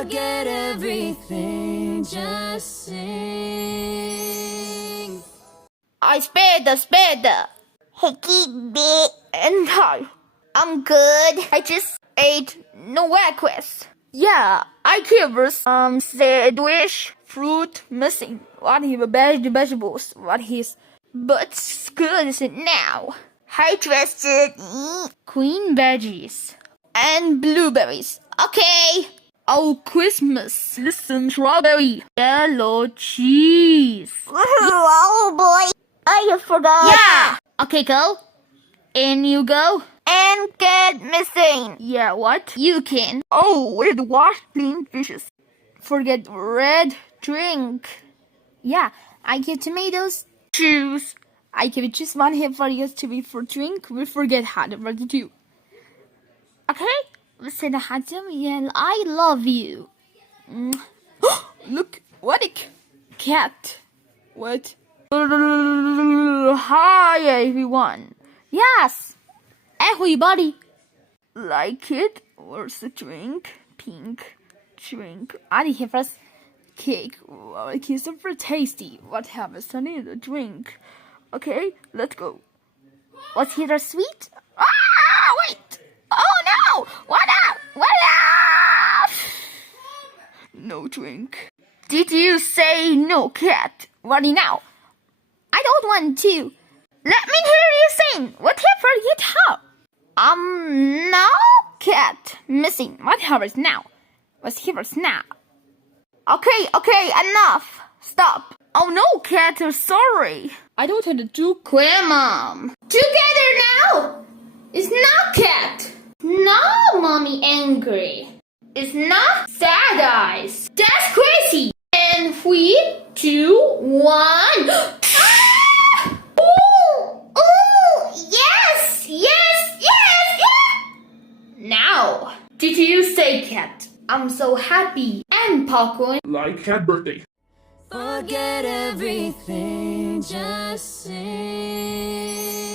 Forget everything, just sing. I sped the. Hey, keep it. And hi. I'm good. I just ate no request. Yeah, I give sandwich, fruit missing. What is vegetables? What is but good is it now? Hydrated green veggies and blueberries. Okay. Oh, Christmas. Listen, strawberry, yellow cheese. Oh boy, I forgot. Yeah. Okay, go. In you go. And get missing. Yeah, what? You can. Oh, with wash clean dishes. Forget red drink. Yeah, I give tomatoes. Juice. I give just one hit for you to be for drink. We forget how to do. Okay? We say the yeah, I love you. Look, what a cat. What? Hi, everyone. Yes, everybody. Like it? Where's the drink? Pink drink. I have first cake. Well, it's super tasty. What happens in the drink? Okay, let's go. What's here sweet? Ah, wait! Oh no! What up? What up? No drink. Did you say no, cat? What now? I don't want to. Let me hear you sing. Whatever you tell. No, cat. Missing. What happens now? What's here now? Okay, enough. Stop. Oh no, cat, sorry. I don't want to do queer, Mom. Together now. It's not cat. No, Mommy angry. It's not sad eyes. That's crazy. And 3, 2, 1. Yes. Now, did you say cat? I'm so happy. And popcorn. Like cat birthday. Forget everything, just sing.